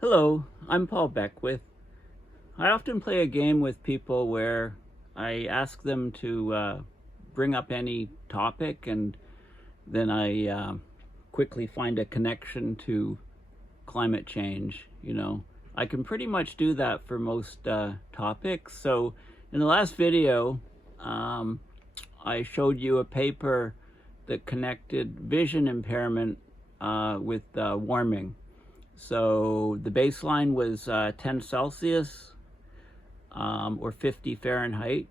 Hello, I'm Paul Beckwith. I often play a game with people where I ask them to bring up any topic, and then I quickly find a connection to climate change. I can pretty much do that for most topics. So in the last video, I showed you a paper that connected vision impairment with warming. So the baseline was 10 Celsius or 50 Fahrenheit.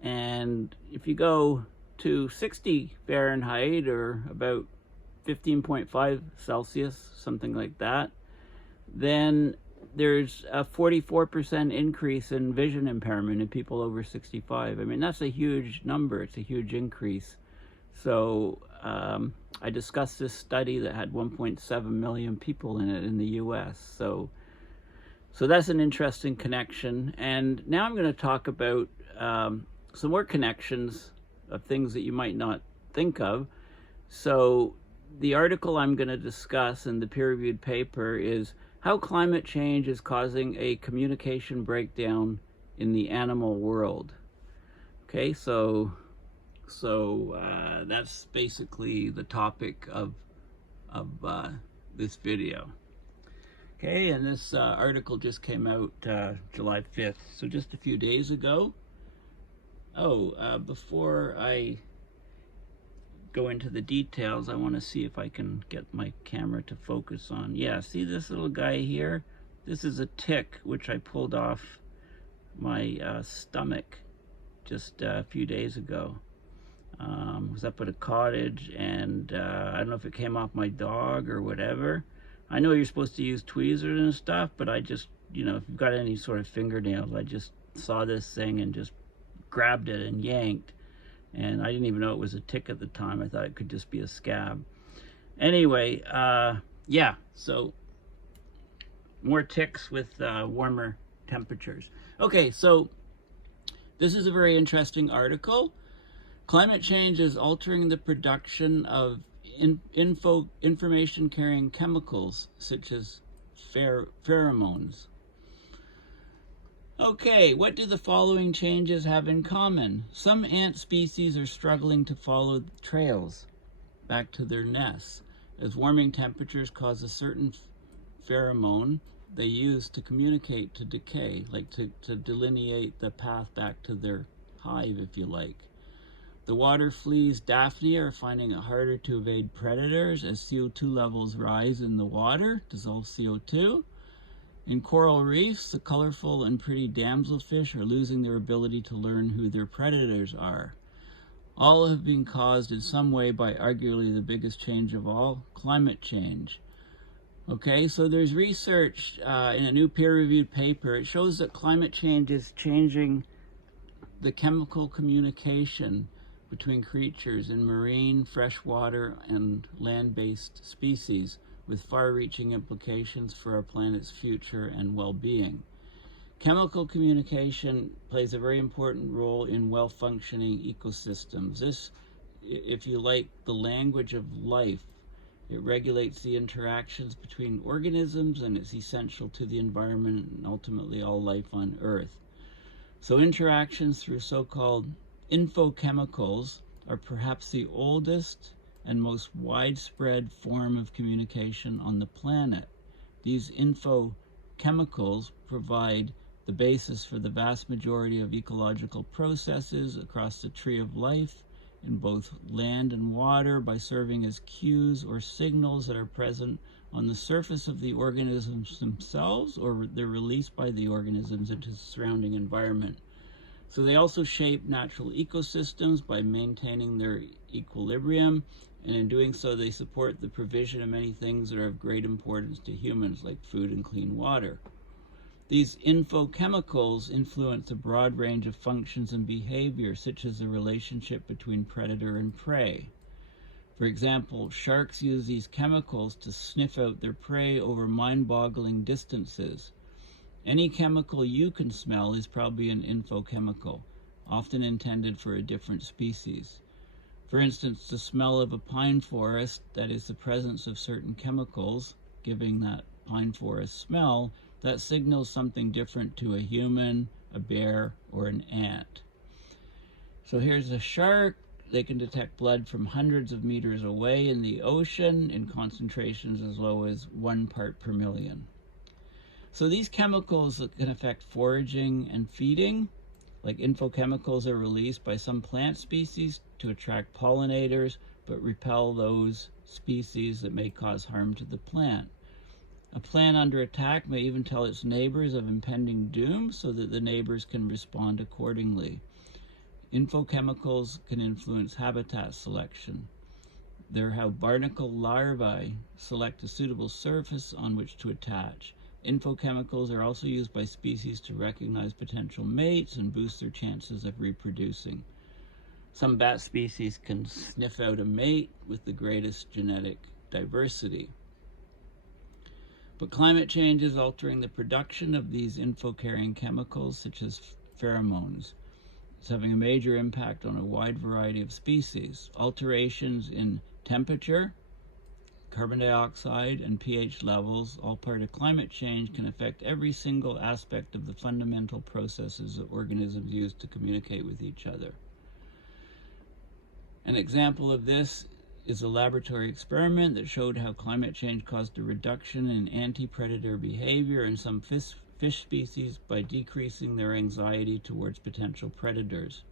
And if you go to 60 Fahrenheit or about 15.5 Celsius, something like that, then there's a 44% increase in vision impairment in people over 65. I mean, that's a huge number. It's a huge increase. So I discussed this study that had 1.7 million people in it in the US. So that's an interesting connection. And now I'm going to talk about some more connections of things that you might not think of. So the article I'm going to discuss in the peer-reviewed paper is how climate change is causing a communication breakdown in the animal world. Okay, so that's basically the topic of this video. Okay, and this article just came out July 5th, so just a few days ago. Before I go into the details, I want to see if I can get my camera to focus on. Yeah, see this little guy here? This is a tick which I pulled off my stomach just a few days ago. Was up at a cottage, and I don't know if it came off my dog or whatever. I know you're supposed to use tweezers and stuff, but I just, if you've got any sort of fingernails, I just saw this thing and just grabbed it and yanked. And I didn't even know it was a tick at the time. I thought it could just be a scab. Anyway, yeah, so more ticks with warmer temperatures. Okay, so this is a very interesting article. Climate change is altering the production of information-carrying chemicals such as pheromones. Okay, what do the following changes have in common? Some ant species are struggling to follow trails back to their nests, as warming temperatures cause a certain pheromone they use to communicate to decay, like to delineate the path back to their hive, if you like. The water fleas Daphne are finding it harder to evade predators as CO2 levels rise in the water, dissolve CO2. In coral reefs, the colorful and pretty damselfish are losing their ability to learn who their predators are. All have been caused in some way by arguably the biggest change of all, climate change. Okay, so there's research in a new peer-reviewed paper. It shows that climate change is changing the chemical communication between creatures in marine, freshwater, and land-based species, with far-reaching implications for our planet's future and well-being. Chemical communication plays a very important role in well-functioning ecosystems. This, if you like, the language of life. It regulates the interactions between organisms, and it's essential to the environment and ultimately all life on Earth. So interactions through so-called infochemicals are perhaps the oldest and most widespread form of communication on the planet. These infochemicals provide the basis for the vast majority of ecological processes across the tree of life in both land and water by serving as cues or signals that are present on the surface of the organisms themselves, or they're released by the organisms into the surrounding environment. So they also shape natural ecosystems by maintaining their equilibrium, and in doing so they support the provision of many things that are of great importance to humans, like food and clean water. These infochemicals influence a broad range of functions and behavior, such as the relationship between predator and prey. For example, sharks use these chemicals to sniff out their prey over mind-boggling distances. Any chemical you can smell is probably an infochemical, often intended for a different species. For instance, the smell of a pine forest, that is the presence of certain chemicals, giving that pine forest smell that signals something different to a human, a bear, or an ant. So here's a shark. They can detect blood from hundreds of meters away in the ocean in concentrations as low as 1 part per million. So these chemicals can affect foraging and feeding. Like infochemicals are released by some plant species to attract pollinators, but repel those species that may cause harm to the plant. A plant under attack may even tell its neighbors of impending doom so that the neighbors can respond accordingly. Infochemicals can influence habitat selection. They're how barnacle larvae select a suitable surface on which to attach. Infochemicals are also used by species to recognize potential mates and boost their chances of reproducing. Some bat species can sniff out a mate with the greatest genetic diversity. But climate change is altering the production of these info-carrying chemicals, such as pheromones. It's having a major impact on a wide variety of species. Alterations in temperature, carbon dioxide, and pH levels, all part of climate change, can affect every single aspect of the fundamental processes that organisms use to communicate with each other. An example of this is a laboratory experiment that showed how climate change caused a reduction in anti-predator behavior in some fish species by decreasing their anxiety towards potential predators.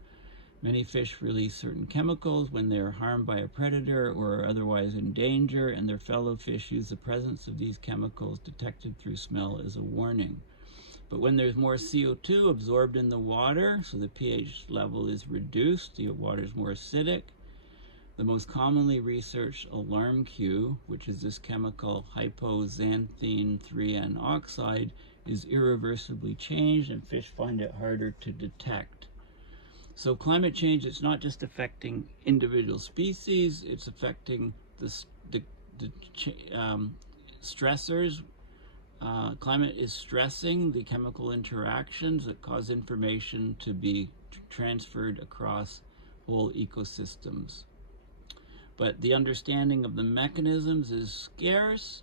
Many fish release certain chemicals when they are harmed by a predator or are otherwise in danger, and their fellow fish use the presence of these chemicals detected through smell as a warning. But when there's more CO2 absorbed in the water, so the pH level is reduced, the water is more acidic, the most commonly researched alarm cue, which is this chemical hypoxanthine 3N oxide, is irreversibly changed, and fish find it harder to detect. So climate change, it's not just affecting individual species, it's affecting the stressors. Climate is stressing the chemical interactions that cause information to be transferred across whole ecosystems. But the understanding of the mechanisms is scarce.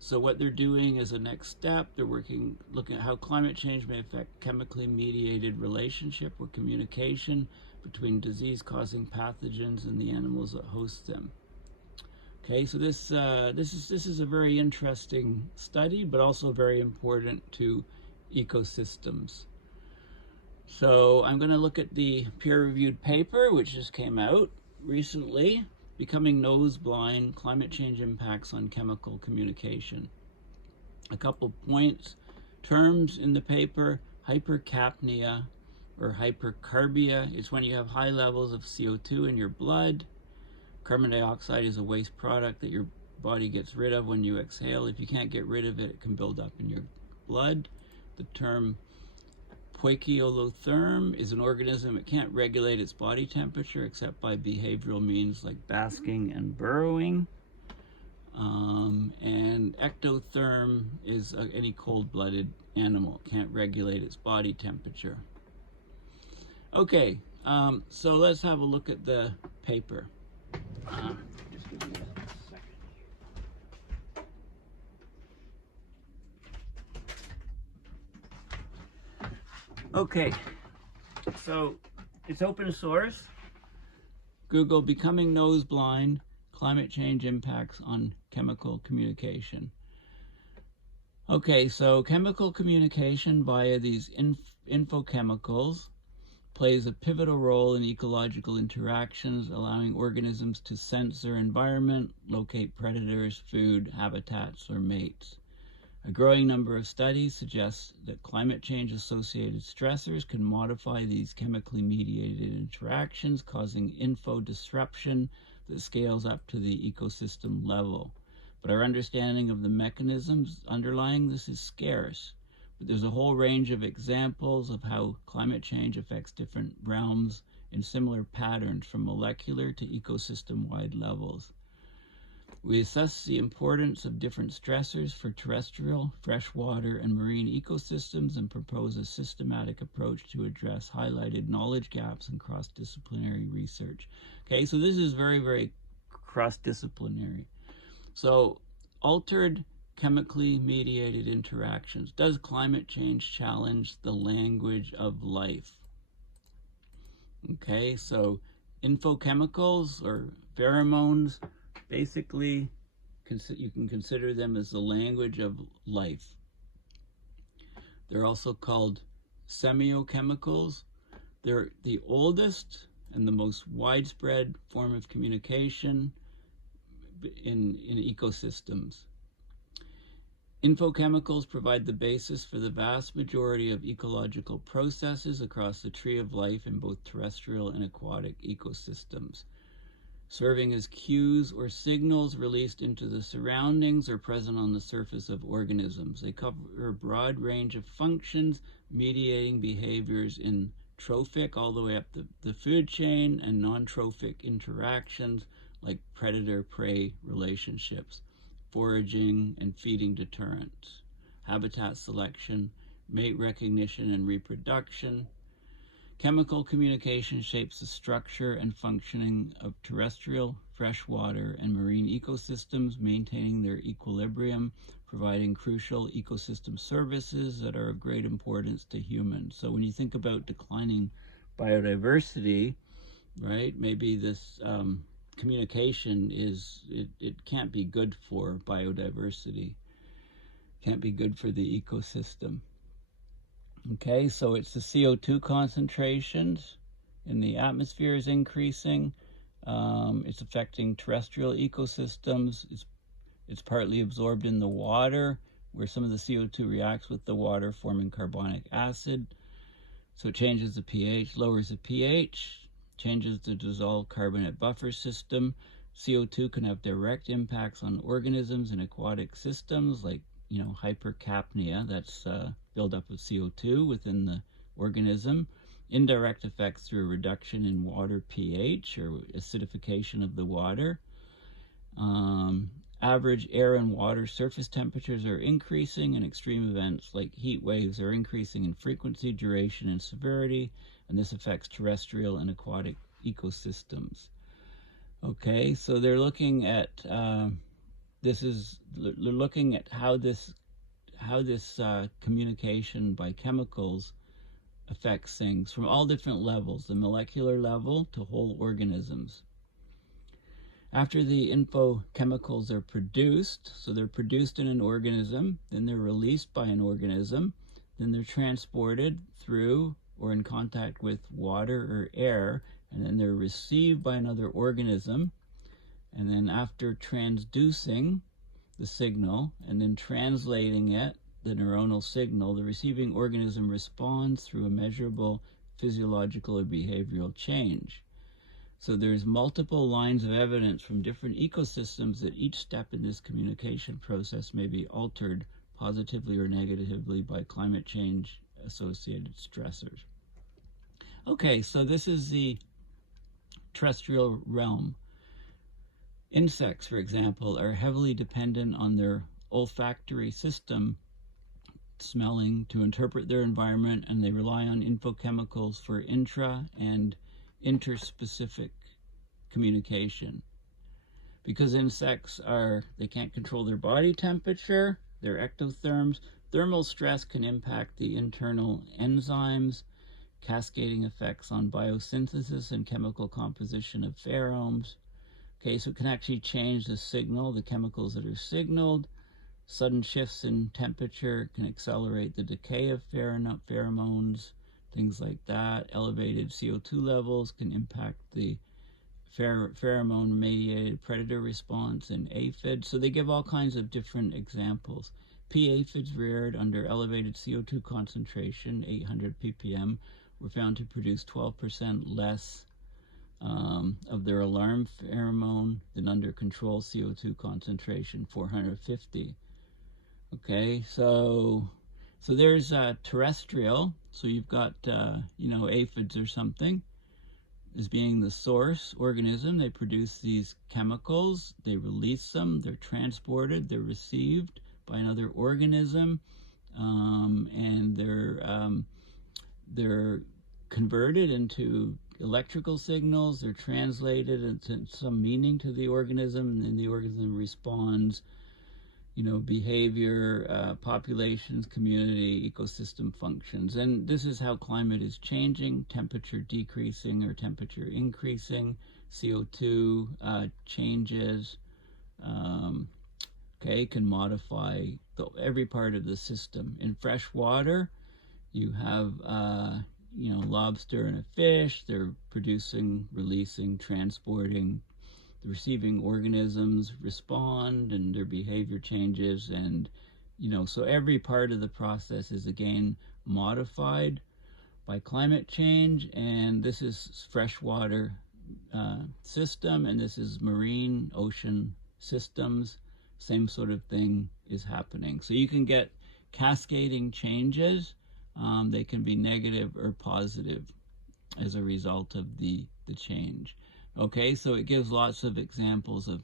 So what they're doing as a next step, they're looking at how climate change may affect chemically mediated relationship or communication between disease-causing pathogens and the animals that host them. Okay, so this is a very interesting study, but also very important to ecosystems. So I'm going to look at the peer-reviewed paper, which just came out recently, Becoming Nose Blind, Climate Change Impacts on Chemical Communication. A couple points. Terms in the paper: hypercapnia or hypercarbia. It's when you have high levels of CO2 in your blood. Carbon dioxide is a waste product that your body gets rid of when you exhale. If you can't get rid of it, it can build up in your blood. The term poikilotherium is an organism that can't regulate its body temperature except by behavioral means like basking and burrowing. And ectotherm is any cold-blooded animal, can't regulate its body temperature. Okay, so let's have a look at the paper. Just give me a second. Okay, so it's open source. Google Becoming Nose Blind, Climate Change Impacts on Chemical Communication. Okay, so chemical communication via these infochemicals plays a pivotal role in ecological interactions, allowing organisms to sense their environment, locate predators, food, habitats, or mates. A growing number of studies suggest that climate change-associated stressors can modify these chemically mediated interactions, causing info disruption that scales up to the ecosystem level. But our understanding of the mechanisms underlying this is scarce. But there's a whole range of examples of how climate change affects different realms in similar patterns from molecular to ecosystem-wide levels. We assess the importance of different stressors for terrestrial, freshwater, and marine ecosystems and propose a systematic approach to address highlighted knowledge gaps in cross-disciplinary research. Okay, so this is very, very cross-disciplinary. So altered chemically mediated interactions. Does climate change challenge the language of life? Okay, so infochemicals or pheromones, basically you can consider them as the language of life. They're also called semiochemicals. They're the oldest and the most widespread form of communication in ecosystems. Infochemicals provide the basis for the vast majority of ecological processes across the tree of life in both terrestrial and aquatic ecosystems, serving as cues or signals released into the surroundings or present on the surface of organisms. They cover a broad range of functions, mediating behaviors in trophic all the way up the food chain and non-trophic interactions like predator-prey relationships, foraging and feeding deterrence, habitat selection, mate recognition and reproduction. Chemical communication shapes the structure and functioning of terrestrial, freshwater, and marine ecosystems, maintaining their equilibrium, providing crucial ecosystem services that are of great importance to humans. So when you think about declining biodiversity, right, maybe this communication it can't be good for biodiversity, can't be good for the ecosystem. Okay, so it's the CO2 concentrations in the atmosphere is increasing. It's affecting terrestrial ecosystems. It's partly absorbed in the water, where some of the CO2 reacts with the water, forming carbonic acid. So it changes the pH, lowers the pH, changes the dissolved carbonate buffer system. CO2 can have direct impacts on organisms and aquatic systems, like hypercapnia, that's buildup of CO2 within the organism. Indirect effects through a reduction in water pH or acidification of the water. Average air and water surface temperatures are increasing, and extreme events like heat waves are increasing in frequency, duration, and severity, and this affects terrestrial and aquatic ecosystems. Okay, so they're looking at they're looking at how this communication by chemicals affects things from all different levels, the molecular level to whole organisms. After the infochemicals are produced, so they're produced in an organism, then they're released by an organism, then they're transported through or in contact with water or air, and then they're received by another organism, and then after transducing the signal and then translating it, the neuronal signal, the receiving organism responds through a measurable physiological or behavioral change. So there's multiple lines of evidence from different ecosystems that each step in this communication process may be altered positively or negatively by climate change associated stressors. Okay, so this is the terrestrial realm. Insects, for example, are heavily dependent on their olfactory system, smelling, to interpret their environment, and they rely on infochemicals for intra and interspecific communication. Because insects they can't control their body temperature, they're ectotherms, thermal stress can impact the internal enzymes, cascading effects on biosynthesis and chemical composition of pheromones. Okay, so it can actually change the signal, the chemicals that are signaled. Sudden shifts in temperature can accelerate the decay of pheromones, things like that. Elevated CO2 levels can impact the pheromone-mediated predator response in aphids. So they give all kinds of different examples. P. aphids reared under elevated CO2 concentration, 800 ppm, were found to produce 12% less of their alarm pheromone than under control CO2 concentration, 450. Okay, so there's terrestrial. So you've got aphids or something as being the source organism. They produce these chemicals, they release them, they're transported, they're received by another organism, and they're converted into electrical signals, they're translated into some meaning to the organism, and then the organism responds behavior, populations, community, ecosystem functions. And this is how climate is changing: temperature decreasing or temperature increasing, CO2 changes, can modify every part of the system. In fresh water, you have lobster and a fish. They're producing, releasing, transporting. The receiving organisms respond, and their behavior changes, and so every part of the process is again modified by climate change. And this is freshwater system, and this is marine ocean systems. Same sort of thing is happening. So you can get cascading changes. They can be negative or positive as a result of the change. Okay, so it gives lots of examples of,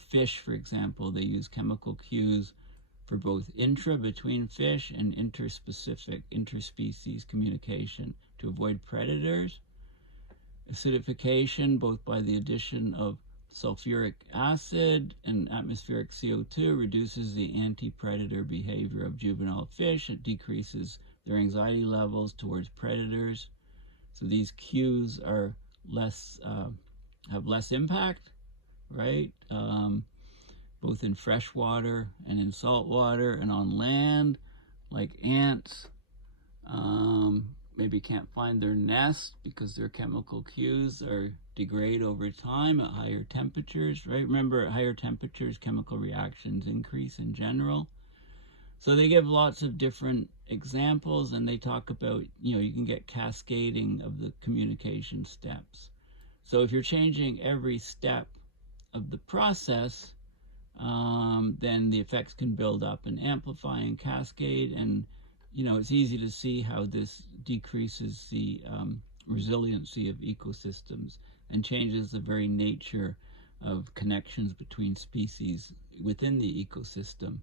fish, for example. They use chemical cues for both between fish and interspecies communication to avoid predators. Acidification, both by the addition of sulfuric acid and atmospheric CO2, reduces the anti-predator behavior of juvenile fish. It decreases their anxiety levels towards predators. So these cues are have less impact, right? Both in freshwater and in saltwater. And on land, like ants, maybe can't find their nest because their chemical cues degrade over time at higher temperatures, right? Remember, at higher temperatures, chemical reactions increase in general. So they give lots of different examples, and they talk about, you can get cascading of the communication steps. So if you're changing every step of the process, then the effects can build up and amplify and cascade. And, it's easy to see how this decreases the resiliency of ecosystems and changes the very nature of connections between species within the ecosystem.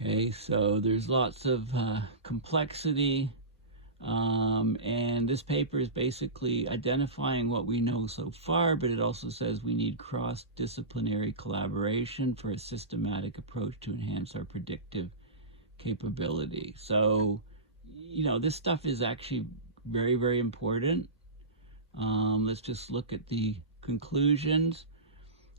Okay, so there's lots of complexity. And this paper is basically identifying what we know so far, but it also says we need cross-disciplinary collaboration for a systematic approach to enhance our predictive capability. So, this stuff is actually very, very important. Let's just look at the conclusions.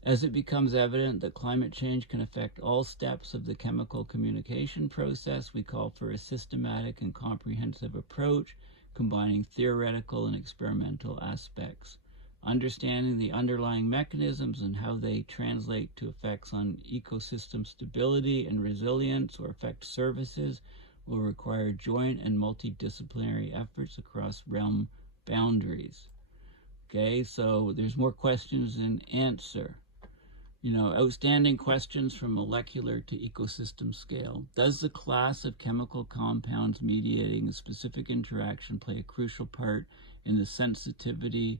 As it becomes evident that climate change can affect all steps of the chemical communication process, we call for a systematic and comprehensive approach combining theoretical and experimental aspects. Understanding the underlying mechanisms and how they translate to effects on ecosystem stability and resilience or affect services will require joint and multidisciplinary efforts across realm boundaries. Okay, so there's more questions than answer. Outstanding questions from molecular to ecosystem scale. Does the class of chemical compounds mediating a specific interaction play a crucial part in the sensitivity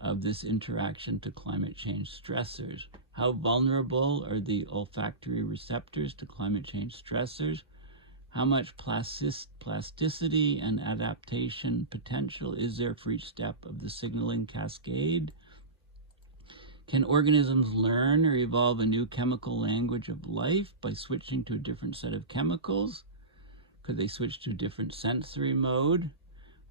of this interaction to climate change stressors? How vulnerable are the olfactory receptors to climate change stressors? How much plasticity and adaptation potential is there for each step of the signaling cascade? Can organisms learn or evolve a new chemical language of life by switching to a different set of chemicals? Could they switch to a different sensory mode?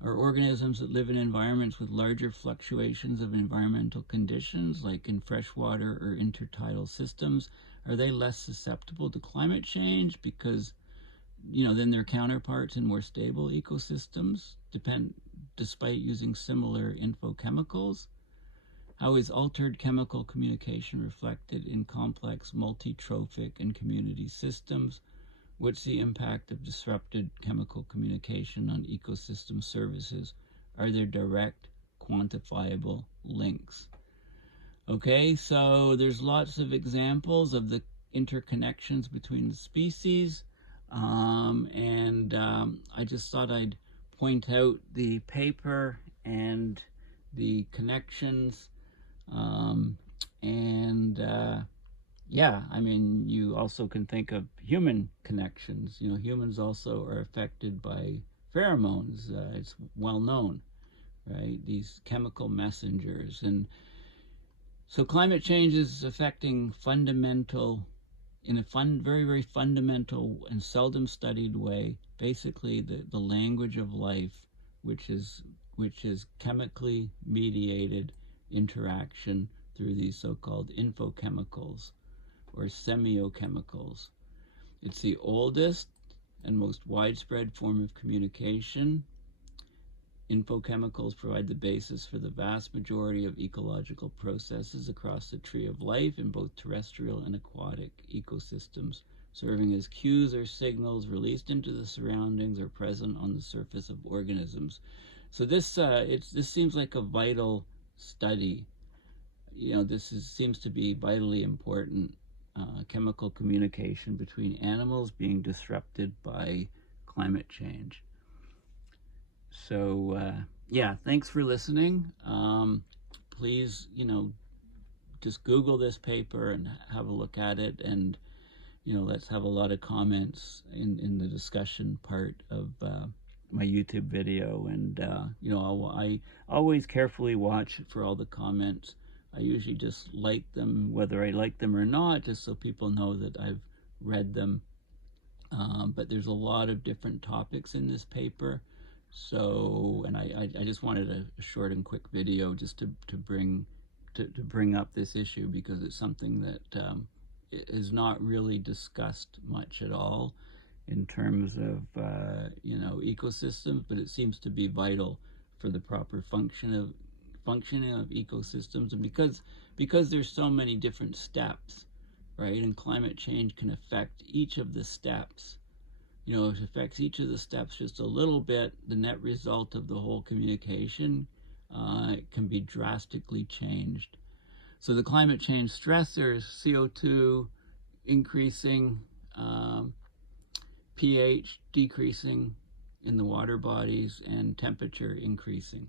Are organisms that live in environments with larger fluctuations of environmental conditions, like in freshwater or intertidal systems, are they less susceptible to climate change because, than their counterparts in more stable ecosystems, despite using similar infochemicals? How is altered chemical communication reflected in complex multi-trophic and community systems? What's the impact of disrupted chemical communication on ecosystem services? Are there direct, quantifiable links? Okay, so there's lots of examples of the interconnections between the species. I just thought I'd point out the paper and the connections. You also can think of human connections. Humans also are affected by pheromones. It's well known, right? These chemical messengers. And so climate change is affecting fundamental in a very, very fundamental and seldom studied way, basically the language of life, which is chemically mediated interaction through these so-called infochemicals or semiochemicals. It's the oldest and most widespread form of communication. Infochemicals provide the basis for the vast majority of ecological processes across the tree of life in both terrestrial and aquatic ecosystems, serving as cues or signals released into the surroundings or present on the surface of organisms. So this seems like a vital study. Seems to be vitally important. Chemical communication between animals being disrupted by climate change. So yeah, thanks for listening. Please, just Google this paper and have a look at it, and let's have a lot of comments in the discussion part of my YouTube video. And I always carefully watch for all the comments. I usually just like them, whether I like them or not, just so people know that I've read them. But there's a lot of different topics in this paper. So, and I just wanted a short and quick video just to bring up this issue, because it's something that is not really discussed much at all in terms of ecosystems, but it seems to be vital for the proper functioning of ecosystems. And because there's so many different steps, right? And climate change can affect each of the steps. If it affects each of the steps just a little bit, the net result of the whole communication can be drastically changed. So the climate change stressors: CO2 increasing, pH decreasing in the water bodies, and temperature increasing.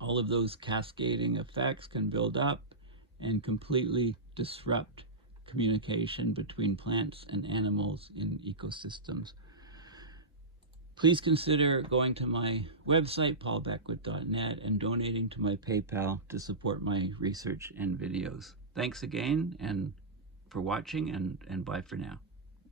All of those cascading effects can build up and completely disrupt communication between plants and animals in ecosystems. Please consider going to my website, paulbeckwith.net, and donating to my PayPal to support my research and videos. Thanks again and for watching, and bye for now.